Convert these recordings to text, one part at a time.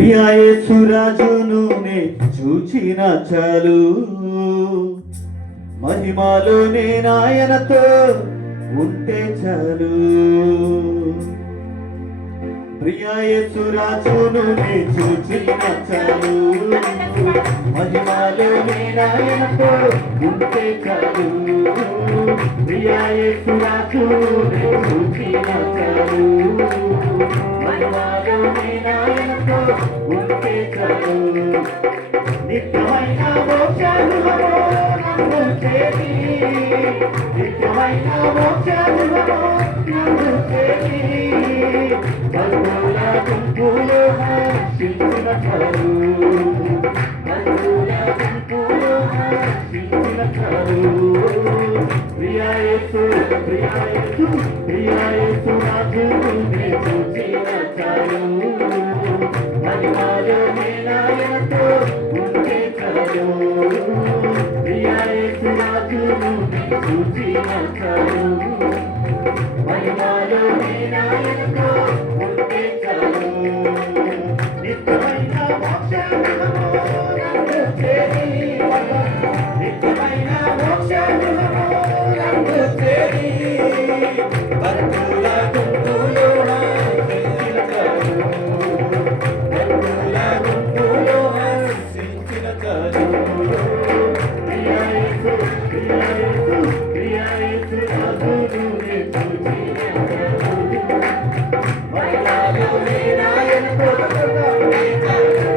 ప్రియా యేసురాజును నే చూచిన చాలు, మహిమలో నేనాయనతో ఉంటే చాలు. ప్రియా యేసురాజును నే చూచిన చాలు, మహిమలో నేనాయనతో ఉంటే చాలు. ప్రియా యేసురాజును నే చూచిన చాలు, మహిమలో నేనాయనతో ఉంటే చాలు. నిత్యమైన మోక్షానుభవో నన్ను చేరి, నిత్యమైన మోక్షానుభవో నన్ను చేరి, మధుల గుంపులో హర్షించిన చాలు, మధుల గుంపులో హర్షించిన చాలు. ప్రియా యేసు, ప్రియా యేసు, ప్రియా యేసు రాజును నే చూచిన చాలు, మహిమలో నేనాయనతో ఉంటే చాలు. ప్రియా యేసు రాజును నే చూచిన చాలు, మహిమలో నేనాయనతో ఉంటే చాలు. నిత్యమైన మోక్షానుభవో నన్ను చేరి, నిత్యమైన మోక్షానుభవో నన్ను చేరి, భక్తుల గుంపులో హర్షించిన చాలు, భక్తుల గుంపులో హర్షించిన చాలు. ప్రియా యేసు, ప్రియా యేసు, ప్రియా యేసు రాజును నే చూచిన చాలు, మహిమలో నేనాయనతో ఉంటే చాలు.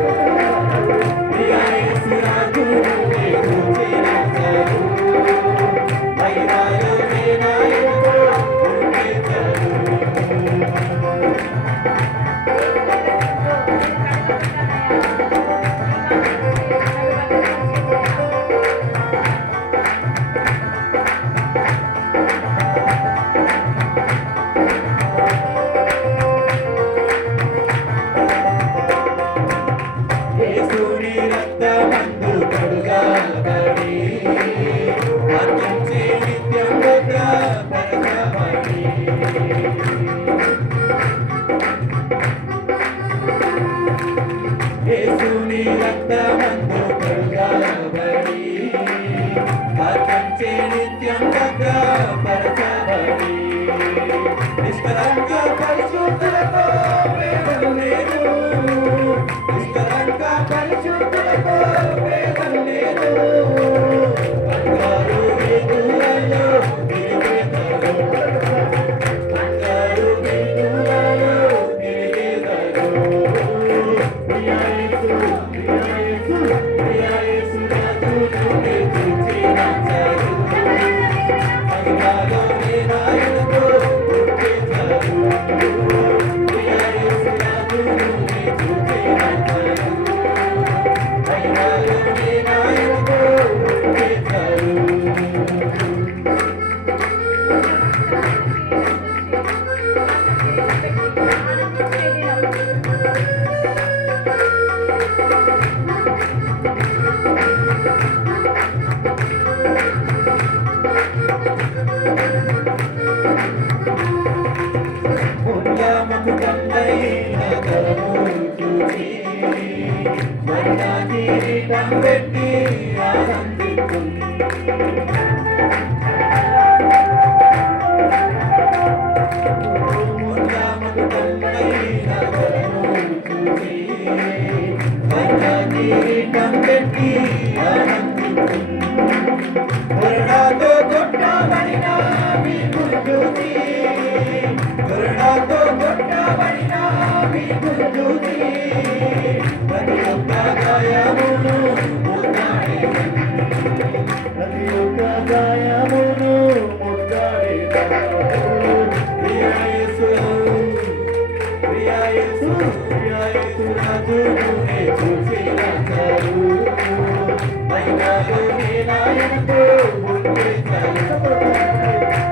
ప్రియా యేసు రాజును నే చూచిన చాలు, మహిమలో నేనాయనతో ఉంటే చాలు. యేసుని రక్తమందు కడుగబడి, మరణించి నిత్యం భద్రపరచబడి, యేసుని రక్తమందు కడుగబడి, మరణించి నిత్యం భద్రపరచబడి, నిష్కలంక పరిశుద్ధులతో వేదన లేదు, నిష్కలంక పరిశుద్ధులతో వేదన లేదు. బంగారు వీధులలో తిరిగేదరు, బంగారు వీధులలో తిరిగేదరు. ప్రియా యేసు, ప్రియా యేసు, ప్రియా యేసు రాజును నే చూచిన చాలు, మహిమలో నేనాయనతో ఉంటే చాలు. ప్రియా యేసు రాజును నే చూచిన చాలు, మహిమలో నేనాయనతో ఉంటే చాలు. ముఖ్యమైన తరము చూచి, స్వర్ణ కిరీటం పెట్టి ఆనందిస్తుంది. ముఖ్యమైన తరము చూచి, స్వర్ణ కిరీటం పెట్టి ఆనందిస్తుంది. కరుణతో కొట్టబడిన మీకు జ్యోతి, కరుణతో కొట్టబడిన మీకు జ్యోతి, ప్రతి ఒక్క గాయమును ముద్దాడేదను, ప్రతి ఒక్క గాయమును ముద్దాడేదను. ప్రియా యేసు, ప్రియా యేసు, ప్రియా యేసు రాజును నే చూచిన చాలు, మహిమలో నేనాయనతో ఉంటే చాలు.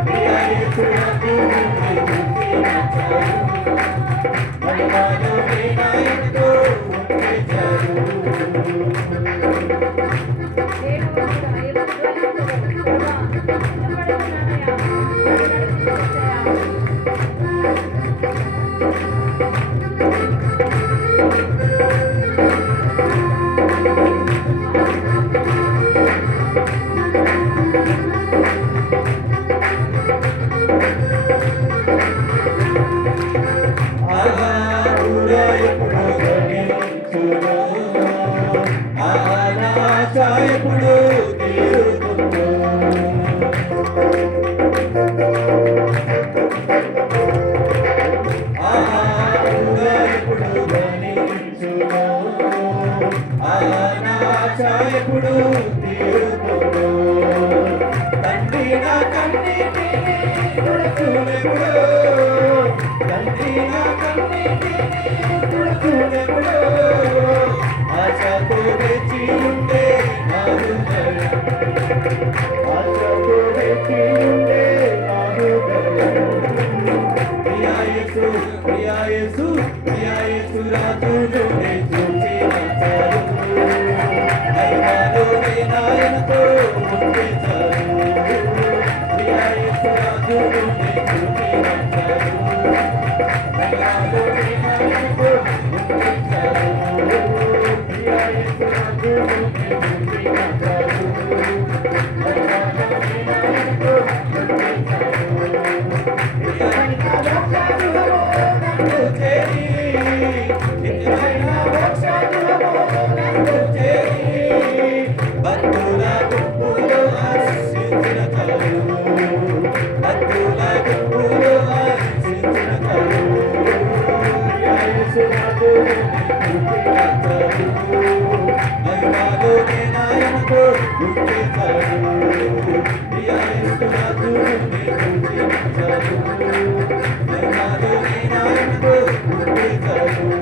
ప్రియా యేసు రాజును నే చూచిన చాలు, మహిమలో నేనాయనతో ఉంటే చాలు. Thank you. ఎప్పుడు ధ్వనించును నా ఆశ ఎప్పుడు తీరుతుందో ఎప్పుడు ధ్వనించును నా ఆశ ఎప్పుడు తీరుతుందో తండ్రి నా కన్నీటిని తుడచునెప్పుడు తండ్రి నా కన్నీటిని తుడచునెప్పుడు ఆశతో వేచి ఉండే నా హృదయం ఆశతో వేచి ఉండే నా హృదయం ప్రియా యేసు ప్రియా యేసు ప్రియా యేసు రాజును నే చూచిన చాలు దైవాలోనే నాయనతో ఉంటే చాలు ప్రియా యేసు రాజును నే చూచిన చాలు దైవాలోనే నాయనతో ఉంటే చాలు ప్రియా యేసు రాజును నే చూచిన చాలు దైవాలోనే నాయనతో ఉంటే చాలు